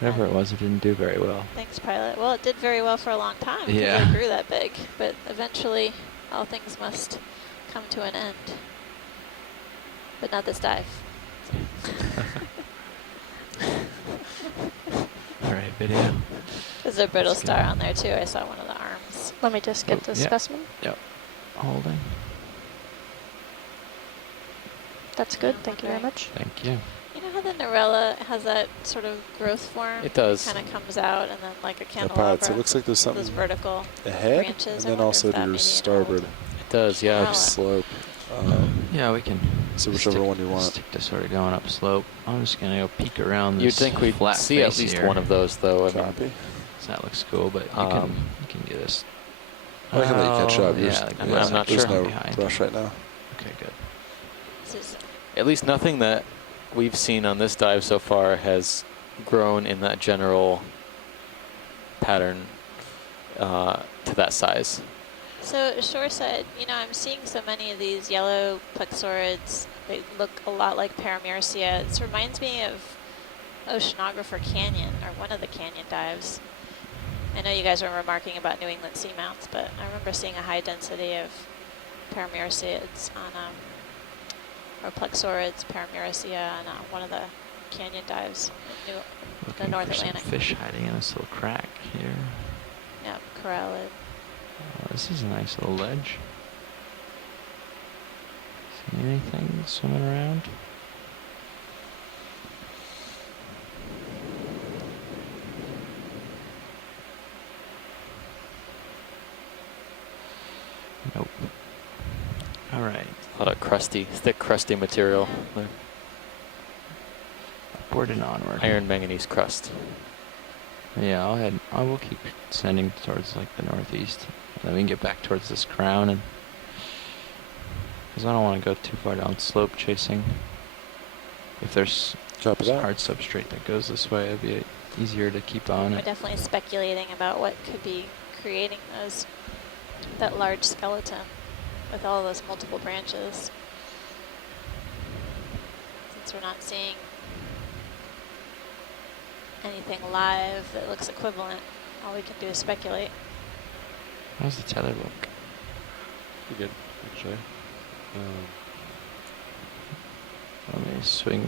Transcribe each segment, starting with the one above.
Whatever it was, it didn't do very well. Thanks, pilot. Well, it did very well for a long time because Yeah. it grew that big, but eventually all things must come to an end. But not this dive. All right, video. There's a brittle That's star good. on there too. I saw one of the arms. Let me just get the Yep. specimen. Yep. Holding. That's good. Thank you very Okay. much. Thank you. You know how the Narella has that sort of growth form? It does. Kind of comes out and then like a Yeah, cantilever. Pilot, so it looks like there's those something vertical ahead, branches. and I then wonder also if to that your may be an starboard old- It does, yeah. Wow. slope. Yeah, we can. So whichever one you want. Stick to sort of going up slope. I'm just gonna go peek around this You'd think we'd flat see at face least here. one of those, though. I mean, Copy. So that looks cool, but you can get us. I can let you catch up. You're Yeah, just- like I'm yeah, not there's sure. no Behind. rush right now. Okay, good. This is- at least nothing that we've seen on this dive so far has grown in that general pattern to that size. So shoreside, you know, I'm seeing so many of these yellow plexaurids. They look a lot like Paramyrcia. This reminds me of Oceanographer Canyon, or one of the canyon dives. I know you guys were remarking about New England seamounts, but I remember seeing a high density of Paramyrciids on, or plexaurids, Paramyrcia on one of the canyon dives in the Looking North for some Atlantic. fish hiding in this little crack here. Yep, corallid. Oh, this is a nice little ledge. See anything swimming around? Nope. All right. A lot of crusty, thick, crusty material. There. Upward and onward. Iron manganese crust. Yeah, I will keep sending towards like the northeast. Then we can get back towards this crown, and because I don't want to go too far down slope chasing. If there's Drop it out. hard substrate that goes this way, it'd be easier to keep on We're it. definitely speculating about what could be creating that large skeleton with all those multiple branches. Since we're not seeing anything live that looks equivalent, all we can do is speculate. How's the tether look? Pretty good, actually. Let me swing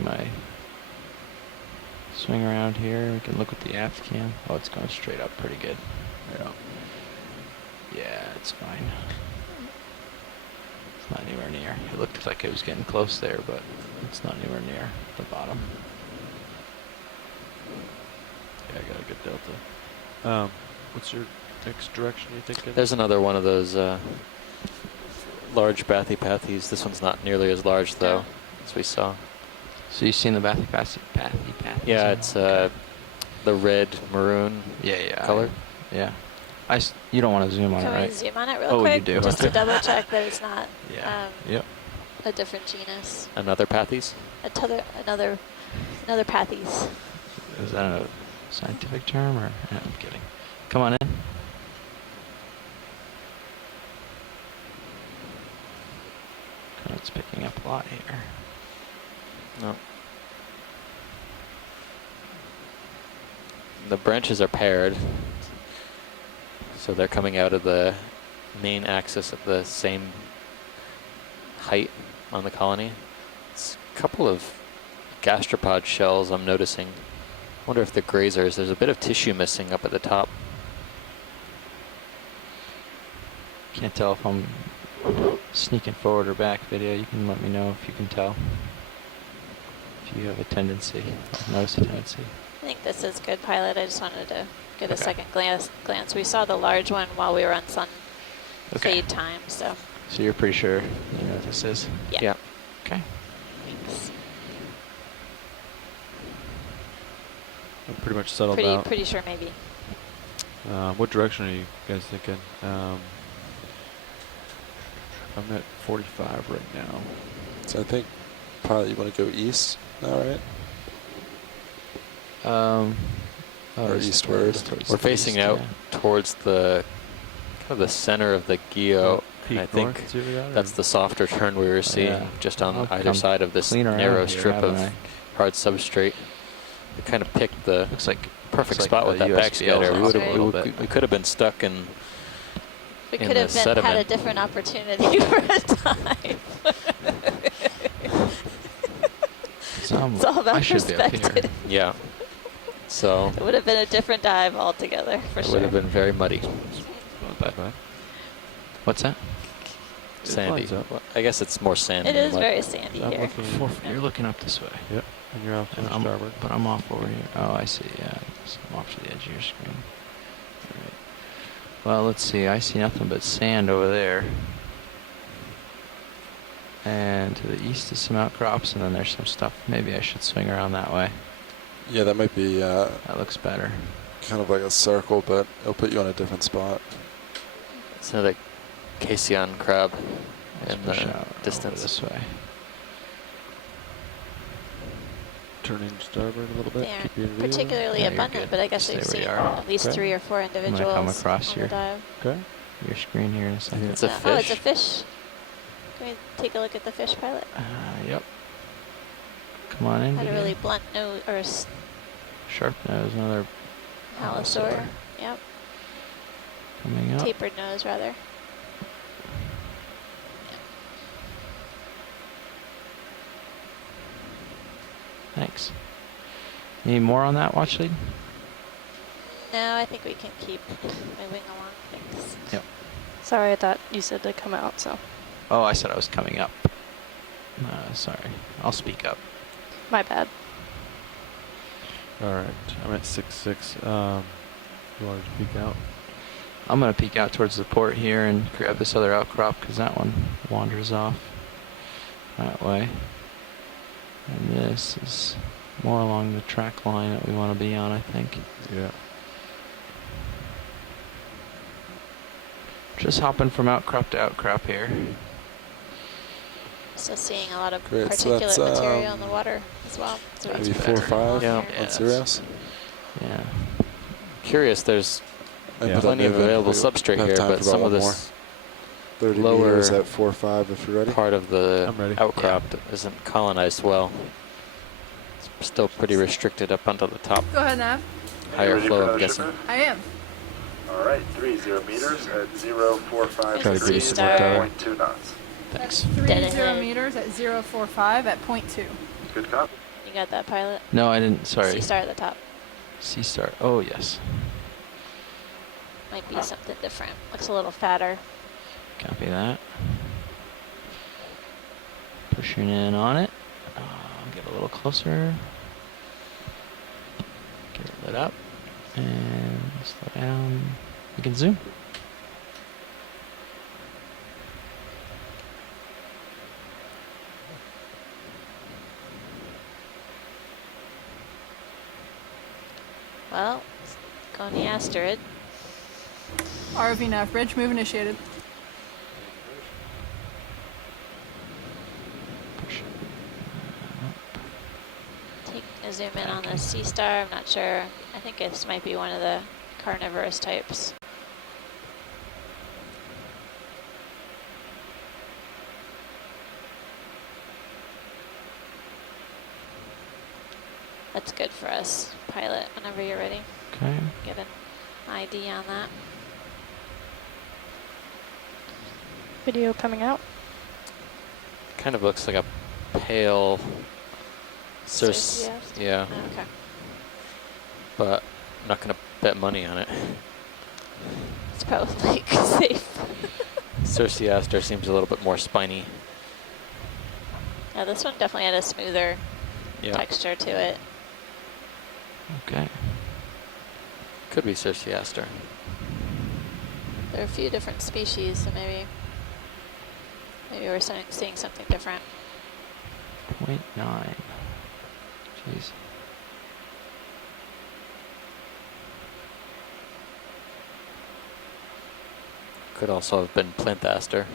around here. We can look at the aft cam. Oh, it's going straight up pretty good. Yeah. Yeah, it's fine. It's not anywhere near. It looked like it was getting close there, but it's not anywhere near the bottom. Yeah, I got a good delta. What's your next direction you thinking? There's another one of those large bathypathes. This one's not nearly as large, though, as we saw. So you've seen the bathypathes? Yeah, it's the red maroon yeah, color. Yeah. You don't want to zoom on it, Can we right? zoom on it real Oh, you quick? do. Just to double check that it's not Yeah. Yep. a different genus. Another pathes. Another pathes. Is that a scientific term, or? No, I'm kidding. Come on in. It's picking up a lot here. No. The branches are paired, so they're coming out of the main axis at the same height on the colony. It's a couple of gastropod shells I'm noticing. I wonder if they're grazers. There's a bit of tissue missing up at the top. Can't tell if I'm sneaking forward or back. Video, you can let me know if you can tell. If you have a tendency, notice a tendency. I think this is good, pilot. I just wanted to get a Okay. second glance. We saw the large one while we were on sun Okay. fade time, so So you're pretty sure you know what this is? yeah. Okay. I'm pretty much settled out. Pretty sure maybe. What direction are you guys thinking? I'm at 45 right now. So I think probably you want to go east now, right? Or eastward. We're facing out towards the kind of the center of the geo. Peak I think north, see what we got, that's or- the softer turn we were seeing Yeah. just on I'll either come side of this clean around narrow here, strip haven't of I? hard substrate. We kind of picked the Looks like perfect looks spot like with the that USBL backscatter. off a little bit. We could have been stuck in. We in could the have had a sediment. different opportunity for a dive. So It's all about I should be up perspective. here. Yeah. So It would have been a different dive altogether, for it sure. would have been very muddy, Not bad. What's that? sandy. lines up. Well, I guess it's more sandy. It than is mud. very sandy I'm here. looking. You're looking up this way. Yep. And you're off to And the I'm, starboard. but I'm off over here. Oh, I see. Yeah, so I'm off to the edge of your screen. All right. Well, let's see. I see nothing but sand over there. And to the east is some outcrops, and then there's some stuff. Maybe I should swing around that way. Yeah, that might be That looks better. kind of like a circle, but it'll put you on a different spot. It's another Casion crab Let's in push the out over distance. this way. Turning starboard a little bit. They aren't Keep your view. particularly Yeah, you're abundant, good. but I guess Stay we've where you seen are. at least Okay. 3 or 4 individuals come across on here. the dive. Okay. Your screen here in a second. It's a Oh, it's a fish. fish. Can we take a look at the fish, pilot? Yep. Come on in. Had a Gideon. really blunt nose, or Sharp nose, another allosaur. Yep, coming up. tapered nose, rather. Thanks. Need more on that watch lead? No, I think we can keep moving along. Thanks. Yep. Sorry, I thought you said to come out, so Oh, I said I was coming up. Sorry. I'll speak up. my bad. All right. I'm at 6-6. You wanted to peek out? I'm going to peek out towards the port here and grab this other outcrop because that one wanders off that way. And this is more along the track line that we want to be on, I think. Yeah. Just hopping from outcrop to outcrop here. So seeing a lot of Great, so particulate that's, material in the water as well. So Maybe it's 4 or better. 5 Yeah. on Sirius. Yeah. Curious, there's Yeah. plenty of available substrate here, but some of this 30 lower meters at 4 or 5 if you're ready. part of the I'm ready. outcrop isn't colonized well. It's still pretty restricted up onto the top. Go ahead, Nav. Higher flow, I'm guessing. I am. All right, 30 meters at 045 Try to give you degrees, some more time. 1.2 knots. Thanks. That's Dead 30 ahead. meters at 045 at 0.2. Good copy. You got that, pilot? No, I didn't. Sorry. Sea star at the top. Sea star. Oh, yes. Might be something different. Looks a little fatter. Copy that. Pushing in on it. Get a little closer. Get it lit up. And slow down. You can zoom. Well, going the asteroid. ROV Nav bridge move initiated. Push it. Take a zoom in on the sea star. I'm not sure. I think this might be one of the carnivorous types. That's good for us, pilot, whenever you're ready. Okay. Get an ID on that. Video coming out. Kind of looks like a pale Circe. yeah, Oh, okay. but I'm not going to bet money on it. It's probably safe. Circeaster seems a little bit more spiny. Yeah, this one definitely had a smoother Yeah, texture to it. Okay. could be Circeaster. There are a few different species, so maybe we're seeing something different. 0.9. Jeez. Could also have been Plinthaster.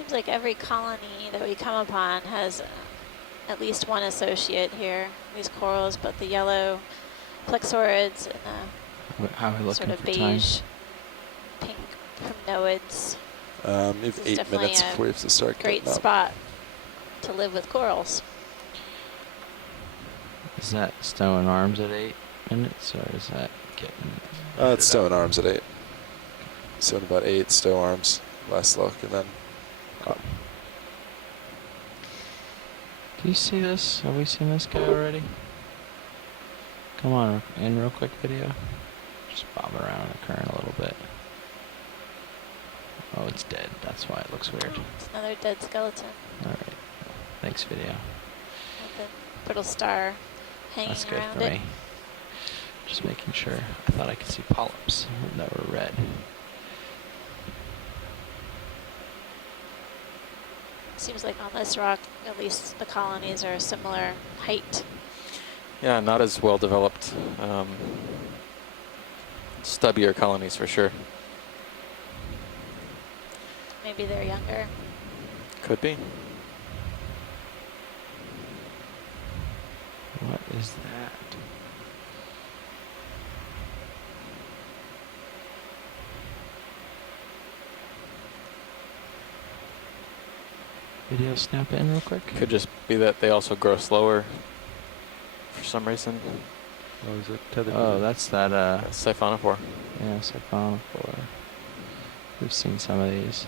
Seems like every colony that we come upon has at least one associate here, these corals, but the yellow plexaurids and How are we the looking sort of for time? beige pink primnoids. You have This is 8 definitely minutes a before you have to start Great getting up. spot to live with corals. Is that stowing arms at 8 minutes, or is that getting... It's stowing arms at 8. So in about 8, stow arms, last look, and then up. Do you see this? Have we seen this guy already? Come on, in real quick video. Just bob around the current a little bit. Oh, it's dead. That's why it looks weird. It's another dead skeleton Alright. Thanks, video. with a brittle star hanging That's good around for it. me. Just making sure. I thought I could see polyps that were red. Seems like on this rock, at least the colonies are a similar height. Yeah, not as well developed. Stubbier colonies for sure. Maybe they're younger. Could be. What is that? Video snap in real quick. Could just be that they also grow slower for some reason. Oh, is it tethered? Oh, that's that, Siphonophore. yeah, siphonophore. We've seen some of these.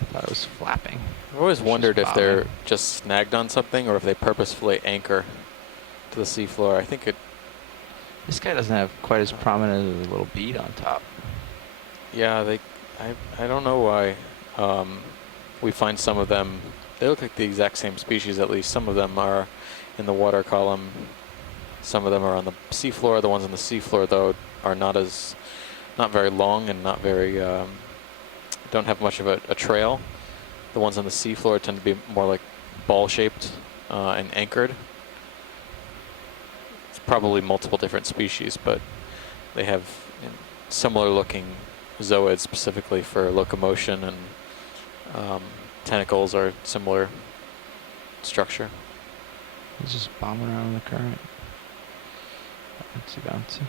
I thought it was flapping. I've always It's wondered just if they're bobbing. just snagged on something or if they purposefully anchor to the seafloor. I think it, This guy doesn't have quite as prominent as a little bead on top. yeah, I don't know why we find some of them, they look like the exact same species at least. Some of them are in the water column. Some of them are on the seafloor. The ones on the seafloor, though, are not very long and not very, don't have much of a trail. The ones on the seafloor tend to be more like ball-shaped and anchored. It's probably multiple different species, but they have similar-looking zooids specifically for locomotion, and tentacles are similar structure. He's just bombing around in the current. Bouncy, bouncy.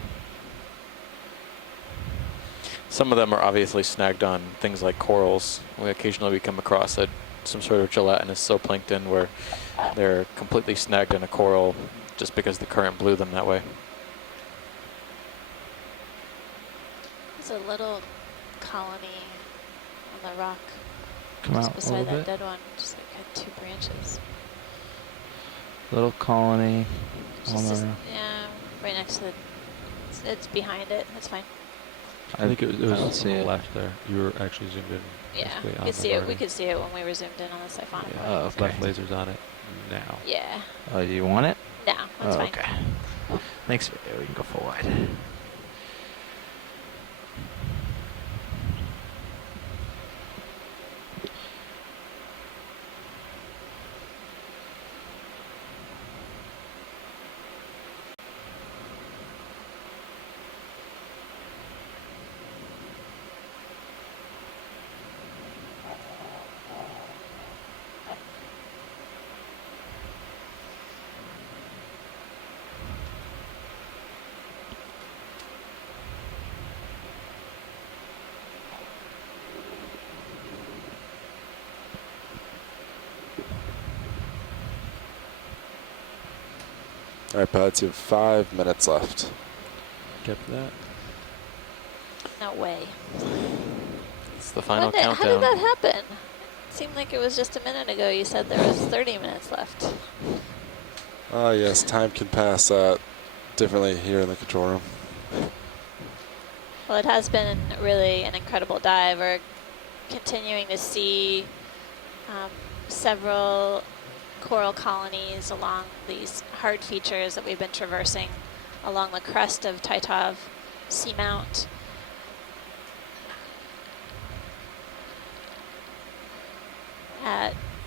Some of them are obviously snagged on things like corals. We come across some sort of gelatinous zooplankton where they're completely snagged in a coral just because the current blew them that way. There's a little colony on the rock Come just out a beside little that bit. dead one. Just like had 2 branches. Little colony. Just on this- the- yeah, right next to the. It's behind it. It's fine. I think it I don't was see on the it. left there. You were actually zoomed in. Yeah, basically you on could the see it. We marine. could see it when we were zoomed in on the siphonophore. Yeah, Oh, okay. left laser's on it now. Yeah. Oh, do you want it? No, that's Oh, fine. okay. Thanks, video. We can go full wide. All right, Pads, you have 5 minutes left. Kept that. No way. It's the final How did countdown. that happen? It seemed like it was just a minute ago you said there was 30 minutes left. Ah, yes, time can pass differently here in the control room. Well, it has been really an incredible dive. We're continuing to see several coral colonies along these hard features that we've been traversing along the crest of Titov Seamount.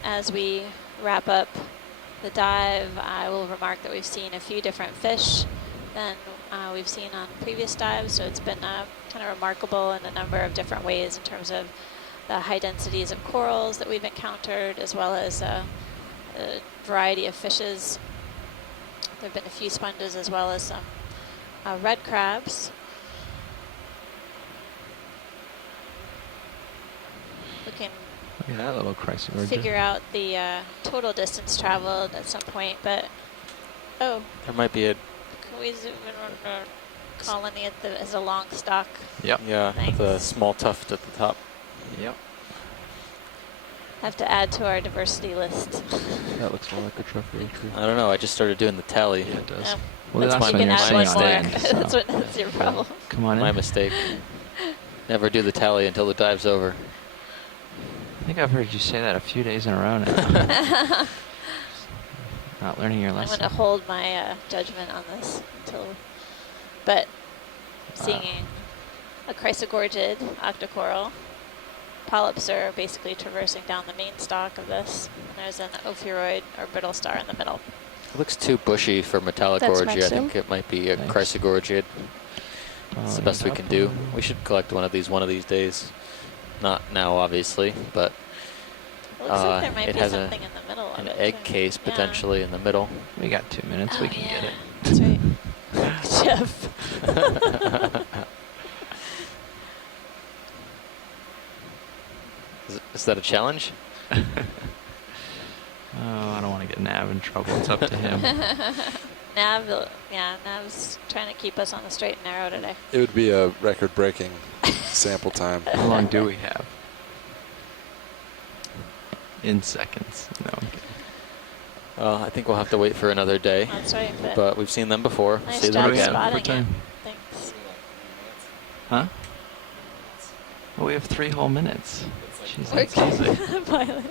As we wrap up the dive, I will remark that we've seen a few different fish than we've seen on previous dives, so it's been kind of remarkable in a number of different ways in terms of the high densities of corals that we've encountered, as well as a variety of fishes. There have been a few sponges as well as some red crabs. We can Look at that little chrysogorgia. figure out the total distance traveled at some point, but oh, There might be a, can we zoom in on our colony at the as a long stalk? Yep. yeah, with a Thanks. small tuft at the top. Yep. Have to add to our diversity list. That looks more like a truffle tree. I don't know, I just started doing the tally. Yeah, it does. Oh, Well, that's that's you when can you're add one sitting on more. end. So. That's what that's your problem. Come on in. My mistake. Never do the tally until the dive's over. I think I've heard you say that a few days in a row now. Not learning your I'm lesson. going to hold my judgment on this until, but seeing a chrysogorgid octocoral. Polyps are basically traversing down the main stalk of this, and there's an ophiuroid or brittle star in the middle. It looks too bushy for That's metallogorgia. I Maxim. think it might be a Thanks. chrysogorgid. It's the best we can do. Pineapple. We should collect one of these days. Not now, obviously, but It looks like there might it be has something in the middle of an it. egg too. case Yeah. potentially in the middle. We got 2 minutes. Oh, We can yeah. get it. That's right. Jeff. Is that a challenge? Oh, I don't want to get Nav in trouble. It's up to him. Nav's trying to keep us on the straight and narrow today. It would be a record-breaking sample time. How long do we have? In seconds. No, I'm kidding. I think we'll have to wait for another day. That's right. But we've seen them before. Nice See job them again. spotting What time? it. Thanks. Huh? Well, we have 3 whole minutes. Jeez, We're that's easy. Violet.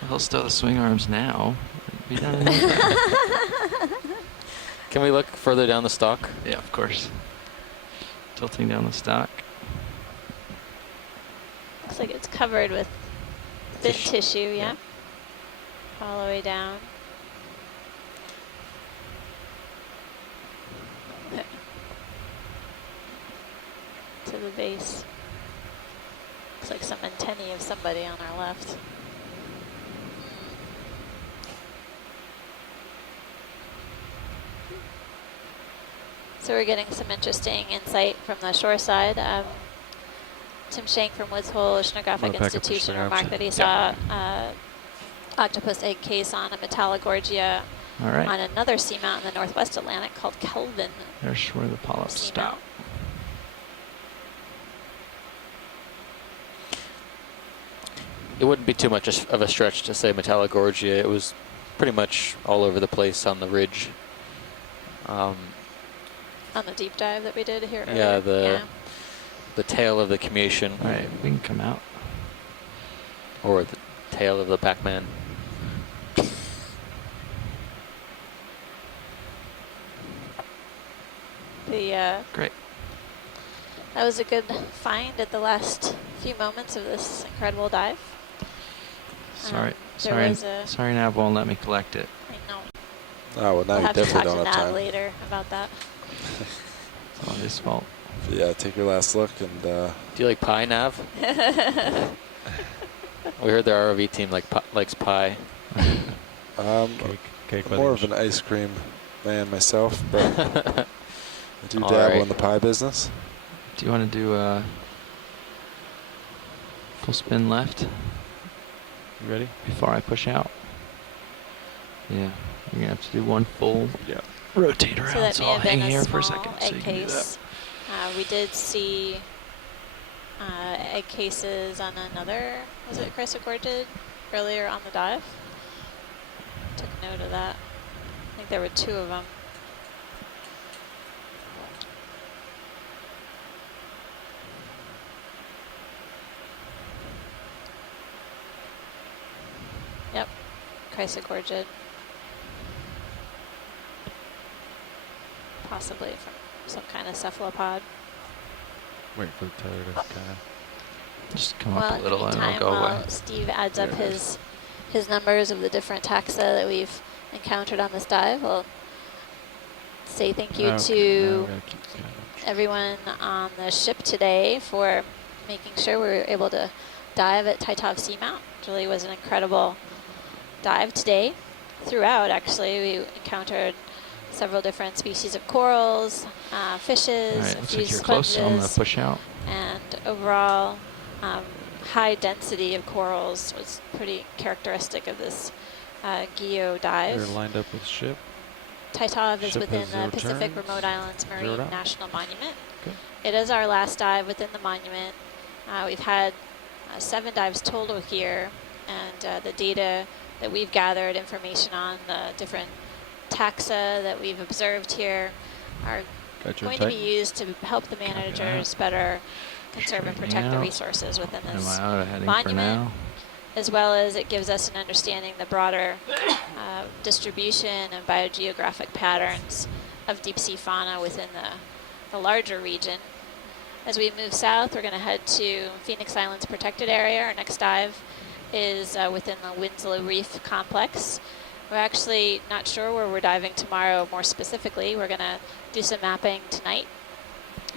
Well, he'll stow the swing arms now. Be done in no time. Can we look further down the stalk? Yeah, of course. Tilting down the stock. Looks like it's covered with thin Tissue. tissue, yeah. All the way down. To the base. Looks like some antennae of somebody on our left. So we're getting some interesting insight from the shore side. Tim Shank from Woods Hole Oceanographic Wanna back up the Institution swing arms? remarked that he saw octopus egg case on a metallogorgia All right. on another seamount in the northwest Atlantic called Kelvin. There's where the polyps Seamount. stop. It wouldn't be too much of a stretch to say metallogorgia. It was pretty much all over the place on the ridge. On the deep dive that we did here Yeah, earlier. the tail of the Commutation, All right, we can come out. or the tail of the Pac-Man. Great. That was a good find at the last few moments of this incredible dive. Sorry, there was a- sorry. Nav won't let me collect it. I know. Oh, well, now We'll you have to talk definitely to don't have Nav time. later about that. It's all his fault. But yeah, take your last look and Do you like pie, Nav? We heard the ROV team likes pie. Cake I'm more of an ice cream man myself, but I do All dabble right. in the pie business. Do you want to do a full spin left You ready? before I push out? Yeah, you're gonna have to do one full Yeah. rotate around. So that may I'll have been hang a here for small a second. So egg you can do that. case. We did see egg cases on another, was it chrysogorgid, earlier on the dive? Took note of that. I think there were 2 of them. Yep, chrysogorgid. Possibly from some kind of cephalopod. Wait for the tether to kind of. Just come Well, up a in the little and it'll meantime, go while away. Steve adds up Yeah. his numbers of the different taxa that we've encountered on this dive, I'll say thank you Now to we're gonna keep kind of everyone on the ship today for making sure we were able to dive at Taitov Seamount. It really was an incredible dive today. Throughout, actually, we encountered several different species of corals, fishes, All right, a looks few like you're close, so I'm going to sponges, push out. and overall high density of corals was pretty characteristic of this geo dive. You're lined up with ship. Taitov is Ship within has the 0 Pacific turns, Remote Islands Marine 0 out. National Monument. Okay. It is our last dive within the monument. We've had 7 dives total here, and the data that we've gathered, information on the different taxa that we've observed here, are Got your going to be Titan. used to help the managers better conserve and protect the out. resources within Am this I out of heading for monument, now? as well as it gives us an understanding the broader distribution and biogeographic patterns of deep sea fauna within the larger region. As we move south, we're going to head to Phoenix Islands Protected Area. Our next dive is within the Winslow Reef Complex. We're actually not sure where we're diving tomorrow more specifically. We're going to do some mapping tonight,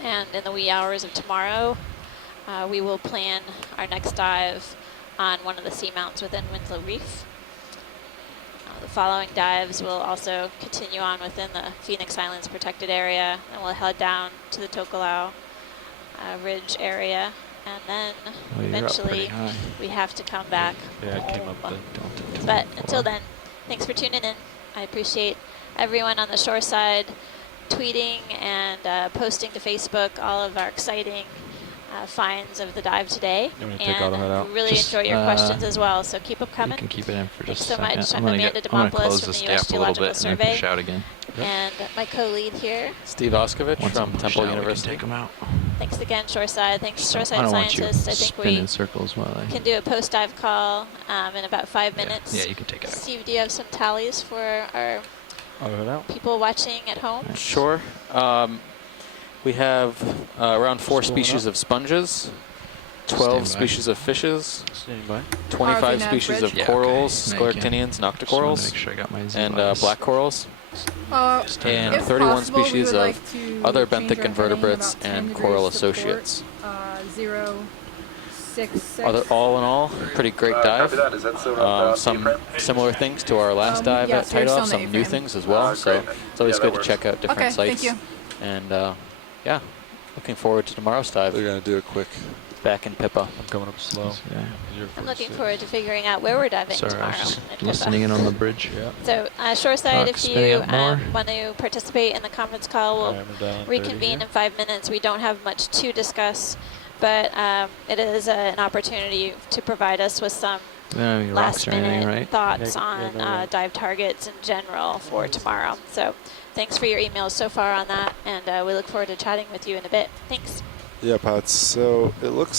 and in the wee hours of tomorrow, we will plan our next dive on one of the seamounts within Winslow Reef. The following dives will also continue on within the Phoenix Islands Protected Area, and we'll head down to the Tokelau Ridge area, and then Oh, you're up pretty eventually high. we have to come back Yeah, I came home. up the Delta But 24. until then, thanks for tuning in. I appreciate everyone on the shore side tweeting and posting to Facebook all of our exciting finds of the dive today. You want me to take auto head out? And really Just, enjoy your questions as well, so keep them You coming. can keep it in for Thanks just so a second. much. I'm I'm gonna Amanda close Demopoulos from this the US gap a little bit Geological and then push Survey. out again. And my co-lead here. Steve Oskovich Once from I'm pushed Temple out, we can University. take them out. Thanks again, Shoreside. Thanks, So Shoreside I don't want you Scientists. I think spinning we in circles while I... can do a post-dive call in about 5 minutes. Yeah, you can take it out. Steve, do you have some tallies for our Auto head out. people watching at home? Right. Sure. We have around 4 Still going species up. of sponges, 12 Stand by. species of fishes, Standing by. 25 RV species Bridge. of Yeah, corals, okay. Thank you. scleractinians, Just wanted to nocticorals, make sure I got my Z and bars. black corals, Stand and up. If 31 possible, we species would of like to other change our benthic heading invertebrates about 10 and degrees coral to port, associates. 066. All in all, pretty great dive. Copy that. Is that still around Some frame? similar things to our last dive yeah, at so you're still Taitoff, on the some new A-frame. things as well. So Great. it's always Yeah, good that to check out different Okay, sites. thank you. And yeah, looking forward to tomorrow's dive They're going to do a quick. back in Pippa. I'm coming up slow. Yeah. 046. I'm looking forward to figuring out where we're diving Sorry, I tomorrow. was just at Pippa. listening in on the bridge. Yeah. So, Shoreside, Clock if spinning you up more. want to participate in the conference call, we'll Alright, I'm dialing 30 reconvene here. in 5 minutes. We don't have much to discuss, but it is an opportunity to provide us with some No, any rocks last or anything, minute right? thoughts Yeah, on no. dive targets in general for tomorrow. So thanks for your emails so far on that, and we look forward to chatting with you in a bit. Thanks. Yeah, Pat. So it looks